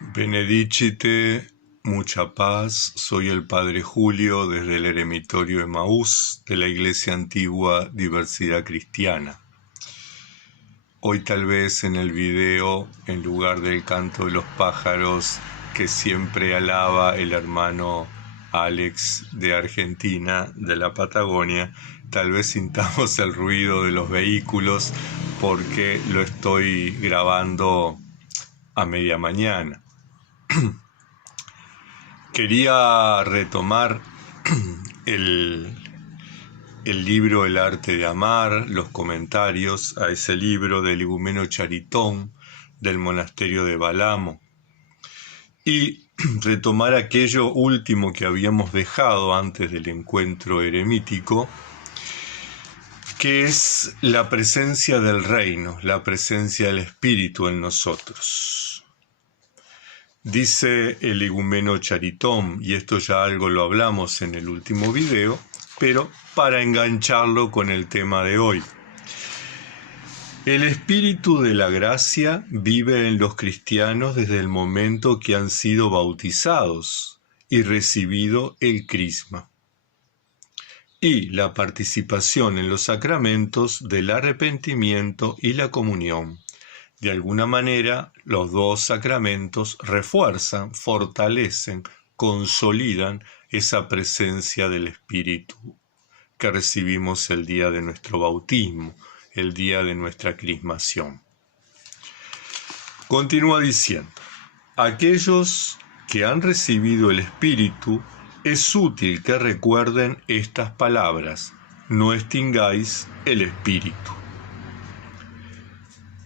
Benedicite, mucha paz, soy el Padre Julio desde el Eremitorio Emaús de la Iglesia Antigua Diversidad Cristiana. Hoy tal vez en el video, en lugar del canto de los pájaros que siempre alaba el hermano Alex de Argentina, de la Patagonia, tal vez sintamos el ruido de los vehículos porque lo estoy grabando a media mañana. Quería retomar el libro El arte de amar, los comentarios a ese libro del igumeno Charitón del monasterio de Balamo y retomar aquello último que habíamos dejado antes del encuentro eremítico, que es la presencia del reino, la presencia del Espíritu en nosotros. Dice el igumeno Charitón, y esto ya algo lo hablamos en el último video, pero para engancharlo con el tema de hoy. El Espíritu de la gracia vive en los cristianos desde el momento que han sido bautizados y recibido el crisma, y la participación en los sacramentos del arrepentimiento y la comunión. De alguna manera, los dos sacramentos refuerzan, fortalecen, consolidan esa presencia del Espíritu que recibimos el día de nuestro bautismo, el día de nuestra crismación. Continúa diciendo, aquellos que han recibido el Espíritu, es útil que recuerden estas palabras, no extingáis el Espíritu.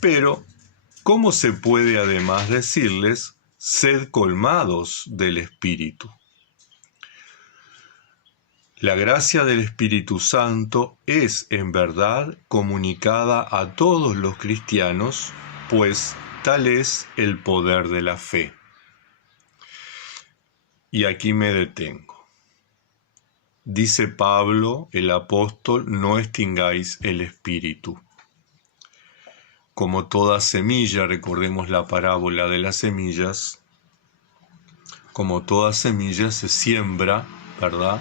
Pero, ¿cómo se puede además decirles, sed colmados del Espíritu? La gracia del Espíritu Santo es, en verdad, comunicada a todos los cristianos, pues tal es el poder de la fe. Y aquí me detengo. Dice Pablo, el apóstol, no extingáis el Espíritu. Como toda semilla, recordemos la parábola de las semillas, como toda semilla se siembra, ¿verdad?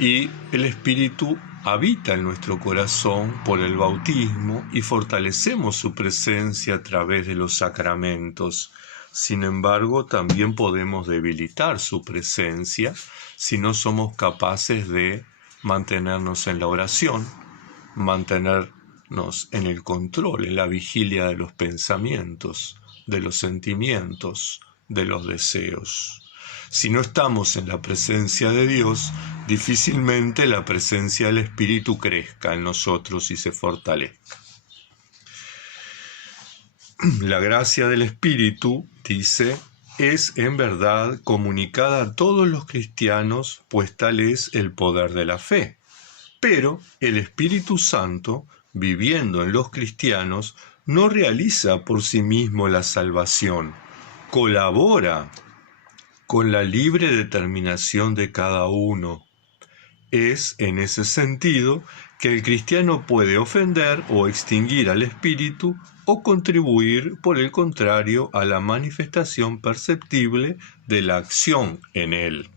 Y el Espíritu habita en nuestro corazón por el bautismo y fortalecemos su presencia a través de los sacramentos. Sin embargo, también podemos debilitar su presencia si no somos capaces de mantenernos en la oración, mantenernos en el control, en la vigilia de los pensamientos, de los sentimientos, de los deseos. Si no estamos en la presencia de Dios, difícilmente la presencia del Espíritu crezca en nosotros y se fortalezca. La gracia del Espíritu, dice, es en verdad comunicada a todos los cristianos, pues tal es el poder de la fe. Pero el Espíritu Santo, viviendo en los cristianos, no realiza por sí mismo la salvación, colabora con la libre determinación de cada uno. Es en ese sentido que el cristiano puede ofender o extinguir al Espíritu o contribuir, por el contrario, a la manifestación perceptible de la acción en él.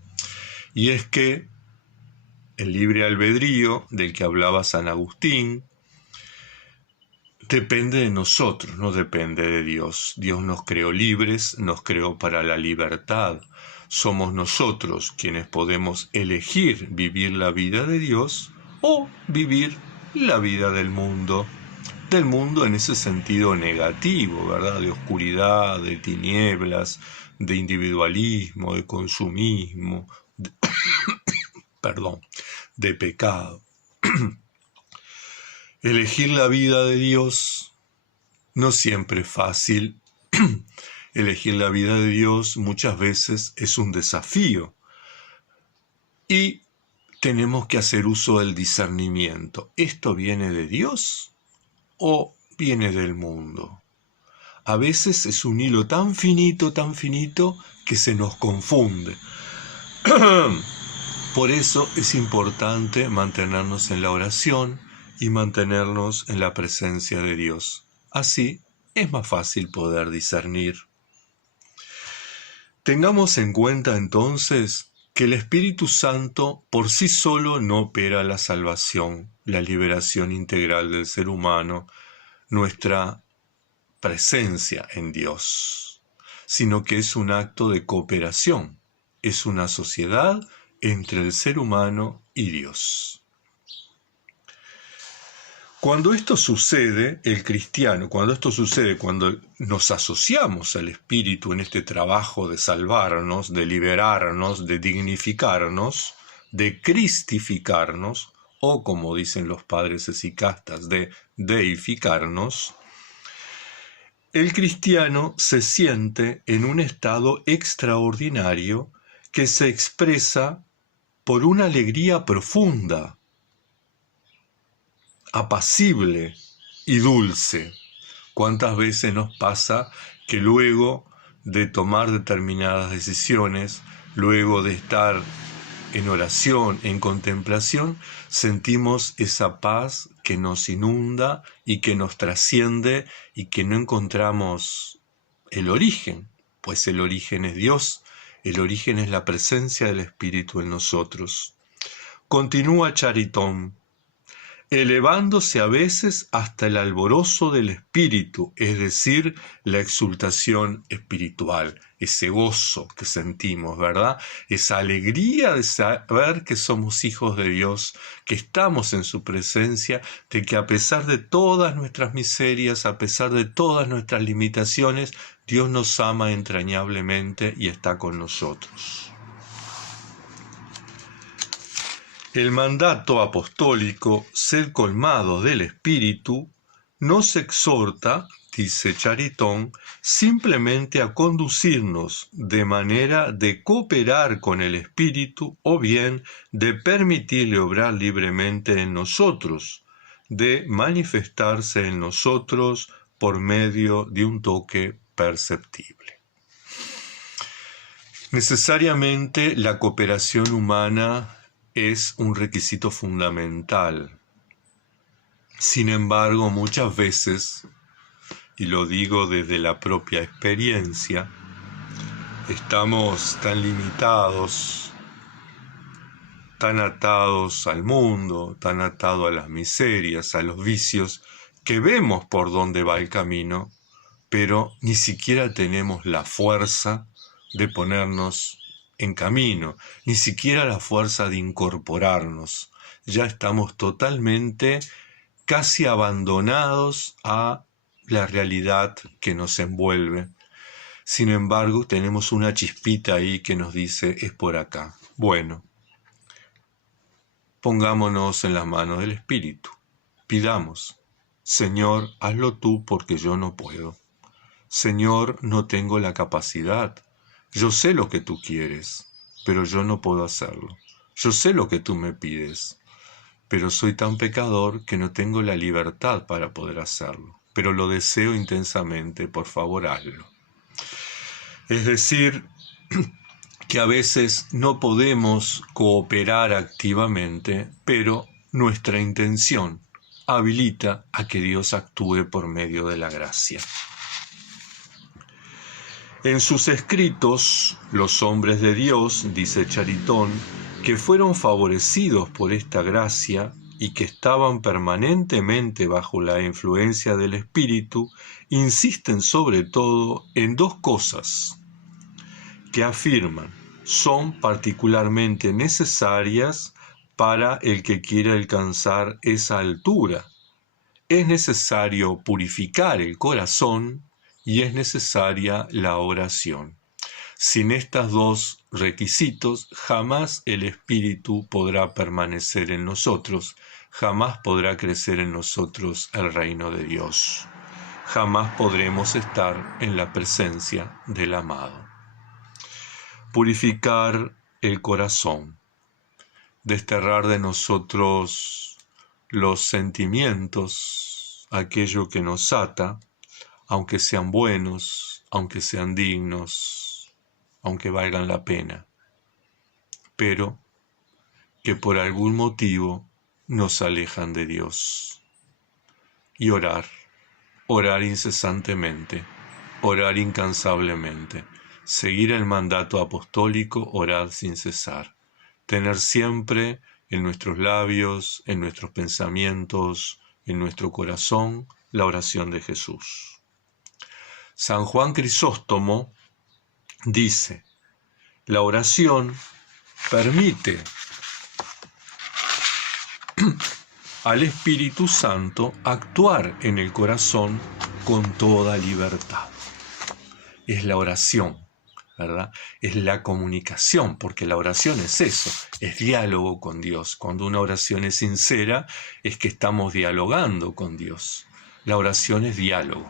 Y es que el libre albedrío del que hablaba San Agustín depende de nosotros, no depende de Dios. Dios nos creó libres, nos creó para la libertad. Somos nosotros quienes podemos elegir vivir la vida de Dios o vivir la vida del mundo en ese sentido negativo, ¿verdad? De oscuridad, de tinieblas, de individualismo, de consumismo, de pecado. Elegir la vida de Dios no siempre es fácil. Elegir la vida de Dios muchas veces es un desafío. Y tenemos que hacer uso del discernimiento. ¿Esto viene de Dios o viene del mundo? A veces es un hilo tan finito, que se nos confunde. Por eso es importante mantenernos en la oración y mantenernos en la presencia de Dios. Así es más fácil poder discernir. Tengamos en cuenta entonces que el Espíritu Santo por sí solo no opera la salvación, la liberación integral del ser humano, nuestra presencia en Dios, sino que es un acto de cooperación, es una sociedad entre el ser humano y Dios. Cuando esto sucede, cuando nos asociamos al Espíritu en este trabajo de salvarnos, de liberarnos, de dignificarnos, de cristificarnos, o como dicen los padres esicastas, de deificarnos, el cristiano se siente en un estado extraordinario que se expresa por una alegría profunda, apacible y dulce. ¿Cuántas veces nos pasa que luego de tomar determinadas decisiones, luego de estar en oración, en contemplación, sentimos esa paz que nos inunda y que nos trasciende y que no encontramos el origen? Pues el origen es Dios, el origen es la presencia del Espíritu en nosotros. Continúa Charitón, elevándose a veces hasta el alborozo del espíritu, es decir, la exultación espiritual, ese gozo que sentimos, ¿verdad? Esa alegría de saber que somos hijos de Dios, que estamos en su presencia, de que a pesar de todas nuestras miserias, a pesar de todas nuestras limitaciones, Dios nos ama entrañablemente y está con nosotros. El mandato apostólico, ser colmados del Espíritu, nos exhorta, dice Charitón, simplemente a conducirnos de manera de cooperar con el Espíritu o bien de permitirle obrar libremente en nosotros, de manifestarse en nosotros por medio de un toque perceptible. Necesariamente la cooperación humana es un requisito fundamental. Sin embargo, muchas veces, y lo digo desde la propia experiencia, estamos tan limitados, tan atados al mundo, tan atados a las miserias, a los vicios, que vemos por dónde va el camino, pero ni siquiera tenemos la fuerza de ponernos en camino, ni siquiera la fuerza de incorporarnos. Ya estamos totalmente casi abandonados a la realidad que nos envuelve. Sin embargo, tenemos una chispita ahí que nos dice, es por acá. Bueno, pongámonos en las manos del Espíritu. Pidamos, Señor, hazlo tú porque yo no puedo. Señor, no tengo la capacidad. Yo sé lo que tú quieres, pero yo no puedo hacerlo. Yo sé lo que tú me pides, pero soy tan pecador que no tengo la libertad para poder hacerlo. Pero lo deseo intensamente, por favor, hazlo. Es decir, que a veces no podemos cooperar activamente, pero nuestra intención habilita a que Dios actúe por medio de la gracia. En sus escritos, los hombres de Dios, dice Charitón, que fueron favorecidos por esta gracia y que estaban permanentemente bajo la influencia del Espíritu, insisten sobre todo en dos cosas que afirman son particularmente necesarias para el que quiere alcanzar esa altura. Es necesario purificar el corazón y es necesaria la oración. Sin estos dos requisitos, jamás el Espíritu podrá permanecer en nosotros, jamás podrá crecer en nosotros el reino de Dios, jamás podremos estar en la presencia del amado. Purificar el corazón, desterrar de nosotros los sentimientos, aquello que nos ata, aunque sean buenos, aunque sean dignos, aunque valgan la pena, pero que por algún motivo nos alejan de Dios. Y orar incesantemente, orar incansablemente. seguir el mandato apostólico, orad sin cesar. Tener siempre en nuestros labios, en nuestros pensamientos, en nuestro corazón, la oración de Jesús. San Juan Crisóstomo dice, la oración permite al Espíritu Santo actuar en el corazón con toda libertad. Es la oración, ¿verdad? Es la comunicación, porque la oración es eso, es diálogo con Dios. Cuando una oración es sincera, es que estamos dialogando con Dios. La oración es diálogo.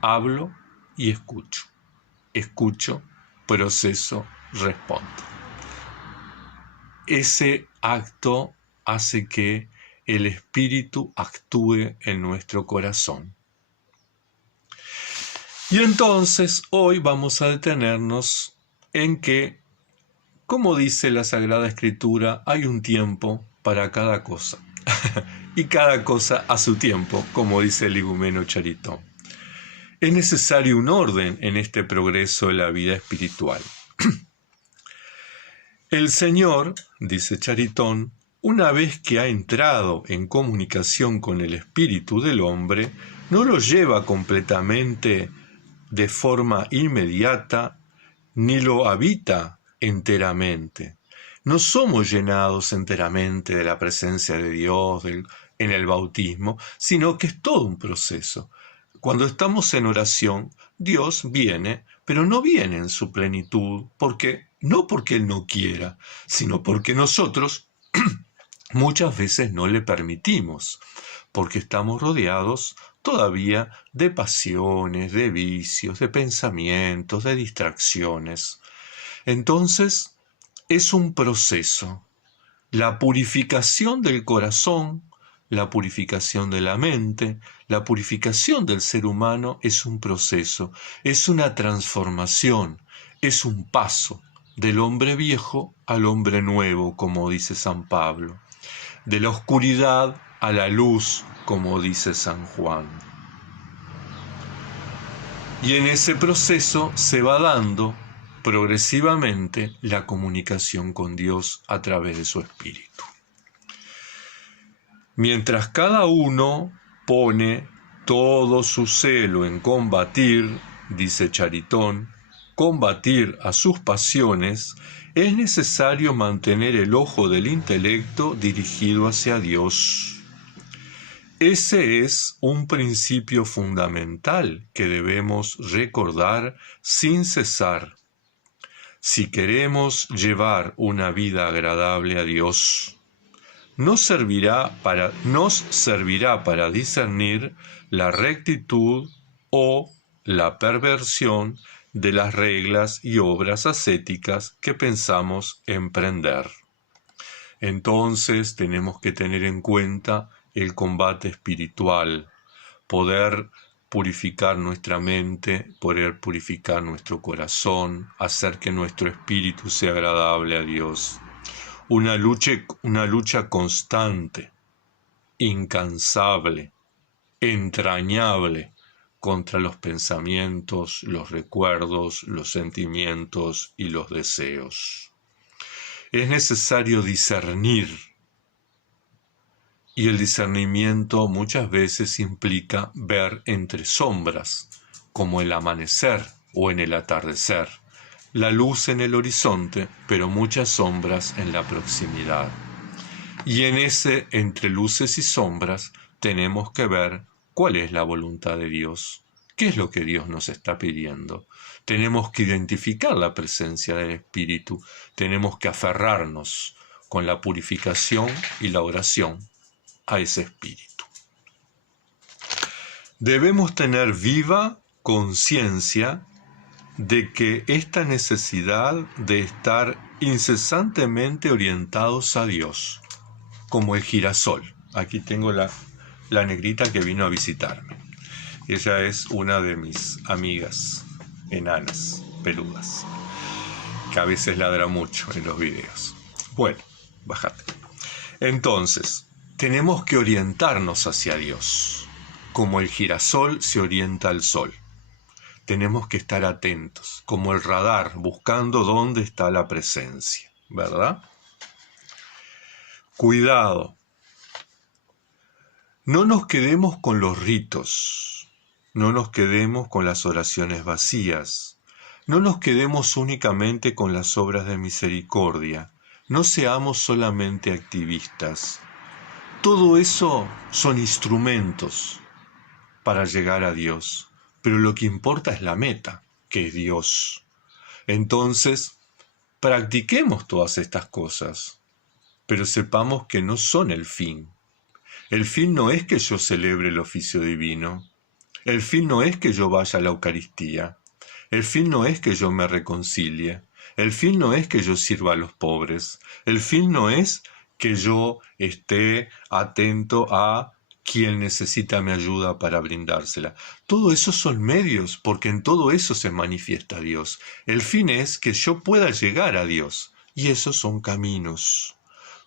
Hablo y escucho. Escucho, proceso, respondo. Ese acto hace que el Espíritu actúe en nuestro corazón. Y entonces hoy vamos a detenernos en que, como dice la Sagrada Escritura, hay un tiempo para cada cosa. Y cada cosa a su tiempo, como dice el igumeno Charitón. Es necesario un orden en este progreso de la vida espiritual. El Señor, dice Charitón, una vez que ha entrado en comunicación con el espíritu del hombre, no lo lleva completamente de forma inmediata, ni lo habita enteramente. No somos llenados enteramente de la presencia de Dios en el bautismo, sino que es todo un proceso. Cuando estamos en oración, Dios viene, pero no viene en su plenitud, no porque Él no quiera, sino porque nosotros muchas veces no le permitimos, porque estamos rodeados todavía de pasiones, de vicios, de pensamientos, de distracciones. Entonces, es un proceso. La purificación del corazón, la purificación de la mente, la purificación del ser humano es un proceso, es una transformación, es un paso del hombre viejo al hombre nuevo, como dice San Pablo, de la oscuridad a la luz, como dice San Juan. Y en ese proceso se va dando progresivamente la comunicación con Dios a través de su Espíritu. Mientras cada uno pone todo su celo en combatir, dice Charitón, combatir a sus pasiones, es necesario mantener el ojo del intelecto dirigido hacia Dios. Ese es un principio fundamental que debemos recordar sin cesar, si queremos llevar una vida agradable a Dios. Nos servirá para discernir la rectitud o la perversión de las reglas y obras ascéticas que pensamos emprender. Entonces tenemos que tener en cuenta el combate espiritual, poder purificar nuestra mente, poder purificar nuestro corazón, hacer que nuestro espíritu sea agradable a Dios. Una lucha constante, incansable, entrañable contra los pensamientos, los recuerdos, los sentimientos y los deseos. Es necesario discernir, y el discernimiento muchas veces implica ver entre sombras, como el amanecer o en el atardecer, la luz en el horizonte, pero muchas sombras en la proximidad. Y en ese entre luces y sombras tenemos que ver cuál es la voluntad de Dios, qué es lo que Dios nos está pidiendo. Tenemos que identificar la presencia del Espíritu, tenemos que aferrarnos con la purificación y la oración a ese Espíritu. Debemos tener viva conciencia de que esta necesidad de estar incesantemente orientados a Dios, como el girasol. Aquí tengo la negrita que vino a visitarme. Ella es una de mis amigas enanas, peludas, que a veces ladra mucho en los videos. Bueno, bájate. Entonces, tenemos que orientarnos hacia Dios, como el girasol se orienta al sol. tenemos que estar atentos, como el radar, buscando dónde está la presencia, ¿verdad? Cuidado, no nos quedemos con los ritos, no nos quedemos con las oraciones vacías, no nos quedemos únicamente con las obras de misericordia, no seamos solamente activistas. Todo eso son instrumentos para llegar a Dios, pero lo que importa es la meta, que es Dios. Entonces, practiquemos todas estas cosas, pero sepamos que no son el fin. El fin no es que yo celebre el oficio divino, el fin no es que yo vaya a la Eucaristía, el fin no es que yo me reconcilie, el fin no es que yo sirva a los pobres, el fin no es que yo esté atento a quien necesita mi ayuda para brindársela. Todo eso son medios, porque en todo eso se manifiesta Dios. El fin es que yo pueda llegar a Dios, y esos son caminos.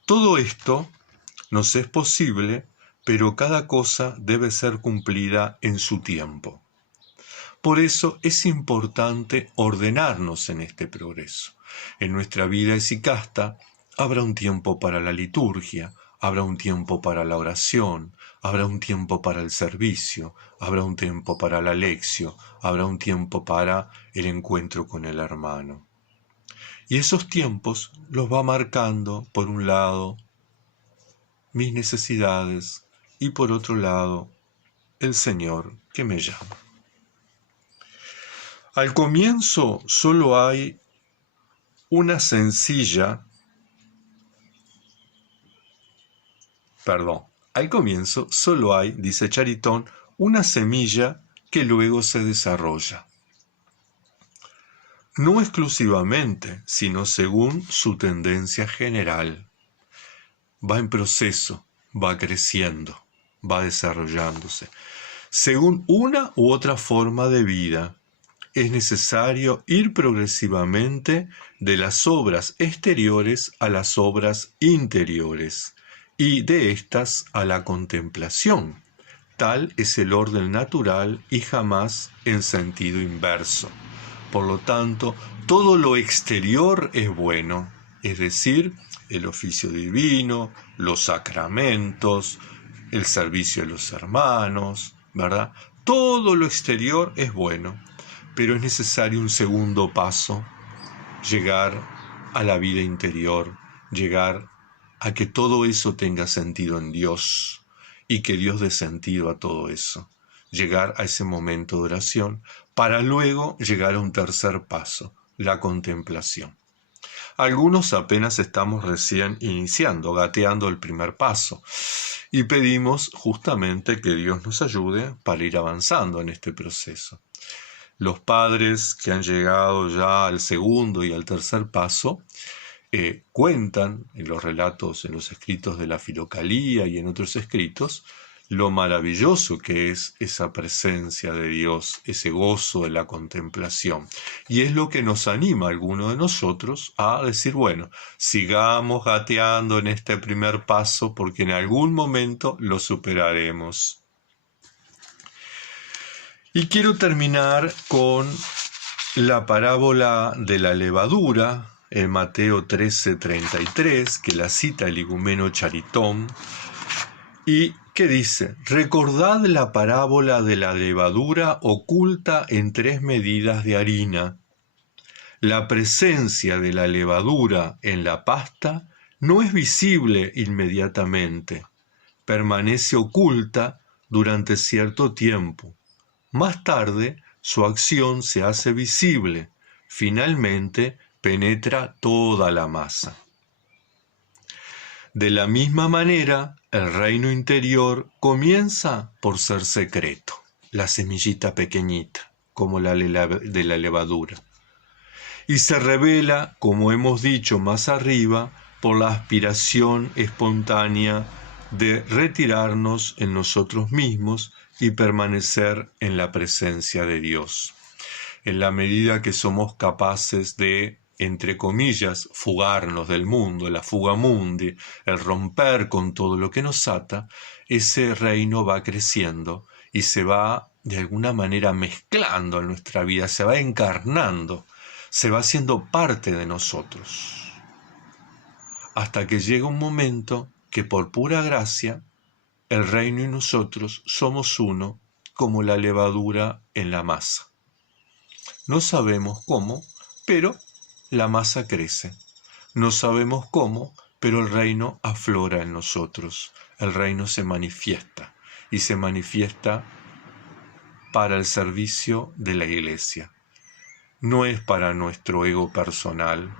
Todo esto nos es posible, pero cada cosa debe ser cumplida en su tiempo. Por eso es importante ordenarnos en este progreso. En nuestra vida esicasta habrá un tiempo para la liturgia, habrá un tiempo para la oración, habrá un tiempo para el servicio, habrá un tiempo para la lección, habrá un tiempo para el encuentro con el hermano. Y esos tiempos los va marcando, por un lado, mis necesidades y por otro lado, el Señor que me llama. Al comienzo solo hay una sencilla, al comienzo solo hay, dice Charitón, una semilla que luego se desarrolla. No exclusivamente, sino según su tendencia general. Va en proceso, va creciendo, va desarrollándose. Según una u otra forma de vida, es necesario ir progresivamente de las obras exteriores a las obras interiores y de estas a la contemplación. Tal es el orden natural y jamás en sentido inverso. Por lo tanto, todo lo exterior es bueno, es decir, el oficio divino, los sacramentos, el servicio a los hermanos, ¿verdad? Todo lo exterior es bueno, pero es necesario un segundo paso, llegar a la vida interior, llegar a que todo eso tenga sentido en Dios y que Dios dé sentido a todo eso. Llegar a ese momento de oración para luego llegar a un tercer paso, la contemplación. Algunos apenas estamos recién iniciando, gateando el primer paso, y pedimos justamente que Dios nos ayude para ir avanzando en este proceso. Los padres que han llegado ya al segundo y al tercer paso cuentan en los relatos, en los escritos de la Filocalía y en otros escritos, lo maravilloso que es esa presencia de Dios, ese gozo de la contemplación. Y es lo que nos anima a alguno de nosotros a decir, bueno, sigamos gateando en este primer paso porque en algún momento lo superaremos. Y quiero terminar con la parábola de la levadura, en Mateo 13:33, que la cita el igumeno Charitón, y que dice: recordad la parábola de la levadura oculta en 3 medidas de harina. La presencia de la levadura en la pasta no es visible inmediatamente, permanece oculta durante cierto tiempo. Más tarde, su acción se hace visible, finalmente penetra toda la masa. De la misma manera, el reino interior comienza por ser secreto, la semillita pequeñita, como la de la levadura, y se revela, como hemos dicho más arriba, por la aspiración espontánea de retirarnos en nosotros mismos y permanecer en la presencia de Dios. En la medida que somos capaces de, entre comillas, fugarnos del mundo, la fuga mundi, el romper con todo lo que nos ata, ese reino va creciendo y se va de alguna manera mezclando en nuestra vida, se va encarnando, se va haciendo parte de nosotros, hasta que llega un momento que por pura gracia, el reino y nosotros somos uno, como la levadura en la masa. No sabemos cómo, pero la masa crece. No sabemos cómo, pero el reino aflora en nosotros. El reino se manifiesta, y se manifiesta para el servicio de la Iglesia. No es para nuestro ego personal,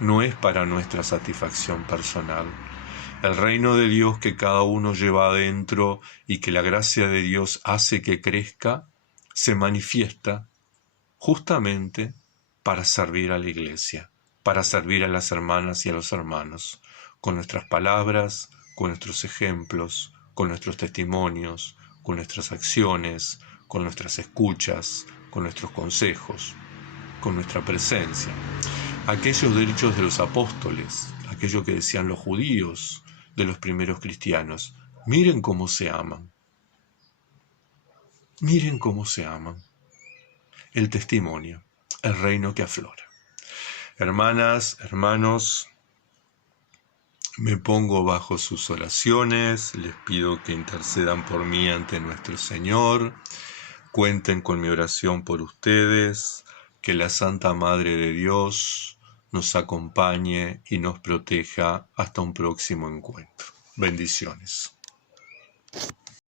no es para nuestra satisfacción personal. El reino de Dios que cada uno lleva adentro y que la gracia de Dios hace que crezca, se manifiesta justamente para servir a la Iglesia, para servir a las hermanas y a los hermanos, con nuestras palabras, con nuestros ejemplos, con nuestros testimonios, con nuestras acciones, con nuestras escuchas, con nuestros consejos, con nuestra presencia. Aquellos derechos de los apóstoles, aquello que decían los judíos de los primeros cristianos, miren cómo se aman. Miren cómo se aman. El testimonio, el reino que aflora. Hermanas, hermanos, me pongo bajo sus oraciones, les pido que intercedan por mí ante nuestro Señor, cuenten con mi oración por ustedes, que la Santa Madre de Dios nos acompañe y nos proteja hasta un próximo encuentro. Bendiciones.